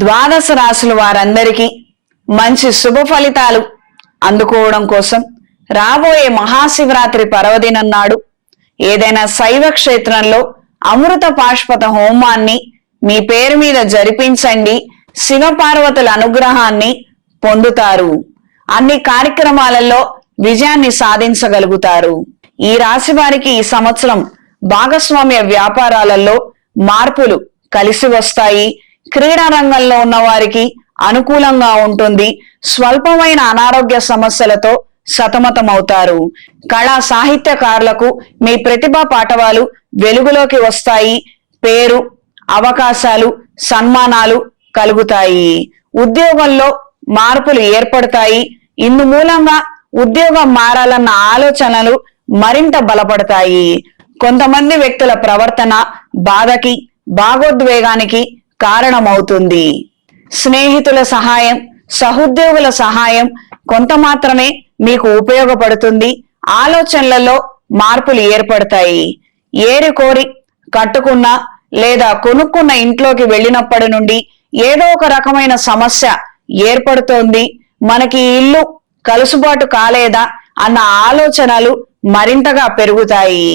ద్వాదశ రాశుల వారందరికీ మంచి శుభ ఫలితాలు అందుకోవడం కోసం రాబోయే మహాశివరాత్రి పర్వదినం నాడు ఏదైనా శైవ క్షేత్రంలో అమృత పాష్పత హోమాన్ని మీ పేరు మీద జరిపించండి. శివపార్వతుల అనుగ్రహాన్ని పొందుతారు. అన్ని కార్యక్రమాలలో విజయాన్ని సాధించగలుగుతారు. ఈ రాశి వారికి ఈ సంవత్సరం భాగస్వామ్య వ్యాపారాలలో మార్పులు కలిసి వస్తాయి. క్రీడా రంగంలో ఉన్న వారికి అనుకూలంగా ఉంటుంది. స్వల్పమైన అనారోగ్య సమస్యలతో సతమతమవుతారు. కళా సాహిత్యకారులకు మీ ప్రతిభా పాఠవాలు వెలుగులోకి వస్తాయి. పేరు అవకాశాలు సన్మానాలు కలుగుతాయి. ఉద్యోగంలో మార్పులు ఏర్పడతాయి. ఇందు మూలంగా ఉద్యోగం మారాలన్న ఆలోచనలు మరింత బలపడతాయి. కొంతమంది వ్యక్తుల ప్రవర్తన బాధకి భాగోద్వేగానికి కారణమవుతుంది. స్నేహితుల సహాయం సహోద్యోగుల సహాయం కొంత మాత్రమే మీకు ఉపయోగపడుతుంది. ఆలోచనలలో మార్పులు ఏర్పడతాయి. ఏరి కోరి కట్టుకున్న లేదా కొనుక్కున్న ఇంట్లోకి వెళ్ళినప్పటి నుండి ఏదో ఒక రకమైన సమస్య ఏర్పడుతోంది. మనకి ఇల్లు కలుసుబాటు కాలేదా అన్న ఆలోచనలు మరింతగా పెరుగుతాయి.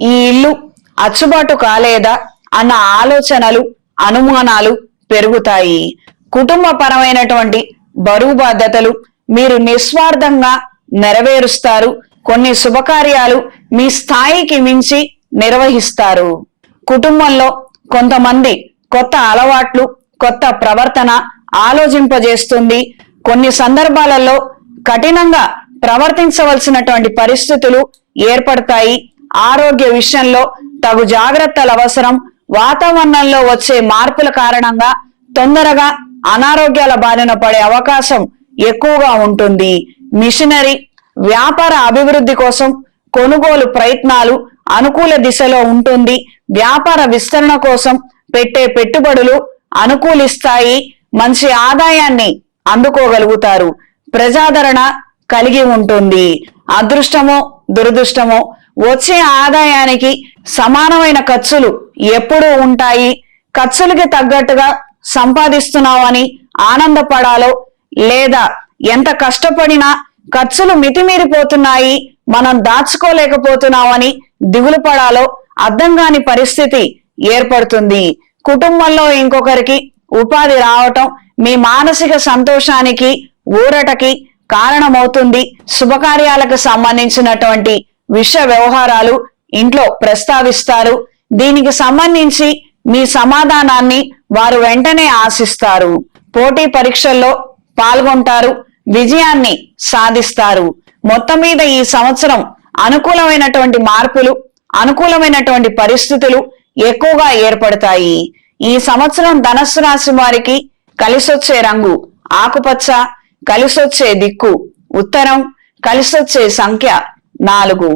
ఈ ఇల్లు అచ్చుబాటు కాలేదా అన్న ఆలోచనలు అనుమానాలు పెరుగుతాయి. కుటుంబ పరమైనటువంటి బరువు బాధ్యతలు మీరు నిస్వార్థంగా నెరవేరుస్తారు. కొన్ని శుభకార్యాలు మీ స్థాయికి మించి నిర్వహిస్తారు. కుటుంబంలో కొంతమంది కొత్త అలవాట్లు కొత్త ప్రవర్తన ఆలోచింపజేస్తుంది. కొన్ని సందర్భాలలో కఠినంగా ప్రవర్తించవలసినటువంటి పరిస్థితులు ఏర్పడతాయి. ఆరోగ్య విషయంలో తగు జాగ్రత్తల అవసరం వాతావరణంలో వచ్చే మార్పుల కారణంగా తొందరగా అనారోగ్యాల బారిన పడే అవకాశం ఎక్కువగా ఉంటుంది. మిషనరీ వ్యాపార అభివృద్ధి కోసం కొనుగోలు ప్రయత్నాలు అనుకూల దిశలో ఉంటుంది. వ్యాపార విస్తరణ కోసం పెట్టే పెట్టుబడులు అనుకూలిస్తాయి. మంచి ఆదాయాన్ని అందుకోగలుగుతారు. ప్రజాదరణ కలిగి ఉంటుంది. అదృష్టమో దురదృష్టమో వచ్చే ఆదాయానికి సమానమైన ఖర్చులు ఎప్పుడూ ఉంటాయి. ఖర్చులకి తగ్గట్టుగా సంపాదిస్తున్నావని ఆనందపడాలో లేదా ఎంత కష్టపడినా ఖర్చులు మితిమీరిపోతున్నాయి మనం దాచుకోలేకపోతున్నామని దిగులు పడాలో అర్థం కాని పరిస్థితి ఏర్పడుతుంది. కుటుంబంలో ఇంకొకరికి ఉపాధి రావటం మీ మానసిక సంతోషానికి ఊరటకి కారణమవుతుంది. శుభకార్యాలకు సంబంధించినటువంటి విష వ్యవహారాలు ఇంట్లో ప్రస్తావిస్తారు. దీనికి సంబంధించి మీ సమాధానాన్ని వారు వెంటనే ఆశిస్తారు. పోటీ పరీక్షల్లో పాల్గొంటారు. విజయాన్ని సాధిస్తారు. మొత్తం మీద ఈ సంవత్సరం అనుకూలమైనటువంటి మార్పులు అనుకూలమైనటువంటి పరిస్థితులు ఎక్కువగా ఏర్పడతాయి. ఈ సంవత్సరం ధనస్సు రాశి వారికి కలిసొచ్చే రంగు ఆకుపచ్చ కలిసొచ్చే దిక్కు ఉత్తరం కలిసొచ్చే సంఖ్య నాలుగు.